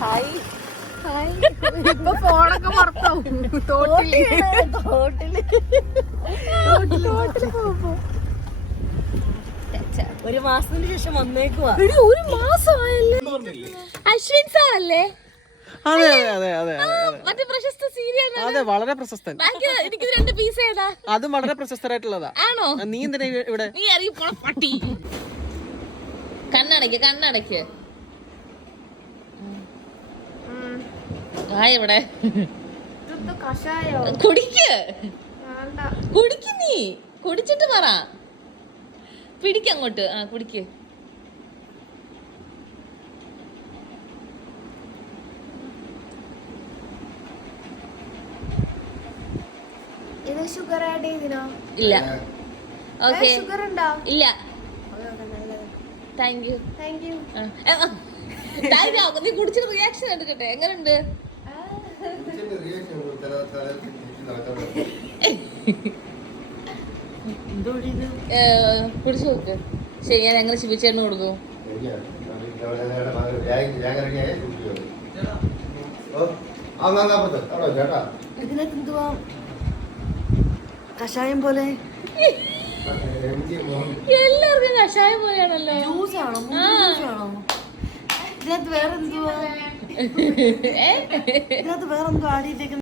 Hi ഇപ്പൊ ഫോണൊക്കെ പുറത്താവും. ഒരു മാസത്തിന് ശേഷം വന്നേക്കുവാ. ഒരു മാസമായല്ലേ? അശ്വിൻ സാറല്ലേ? അതെ അതെ അതെ മറ്റേ പ്രശസ്ത സീരിയൽ. അതെ, വളരെ പ്രശസ്തൻ. എനിക്ക് 2 പീസ് ഏതാ? അതും വളരെ പ്രശസ്തരായിട്ടുള്ളതാ. ആണോ? നീ എന്തിനാ ഇവിടെ? നീ അറിയ പട്ടി. കണ്ണടയ്ക്ക് കണ്ണടയ്ക്ക്. ഇവിടെ കുടിക്ക് കുടിക്ക്. നീ കുടിച്ചിട്ട് പറ. പിടിക്കങ്ങോട്ട്. കുടിക്ക്. ഇത് ഷുഗർ ആഡ് ചെയ്തിനോ? ഇല്ല. ഓക്കെ. ഷുഗർ ഉണ്ടോ? ഇല്ല. Thank you. നീ കുടിച്ചിട്ട് റിയാക്ഷൻ എടുക്കട്ടെ. എങ്ങനെയുണ്ട്? കുടിച്ചു നോക്ക്. ശരി, ഞാൻ എങ്ങനെ ശിവിച്ചേട്ടന് കൊടുക്കും? ഇതിനകത്ത് എന്തുവാ? കഷായം പോലെ. എല്ലാവർക്കും കഷായം പോലെയാണല്ലോ. ജ്യൂസാണോ? ഇതിനകത്ത് വേറെന്തുവാ? ഇതിനകത്ത് വേറെന്തോ ആടിയിട്ടേക്കുന്നത്.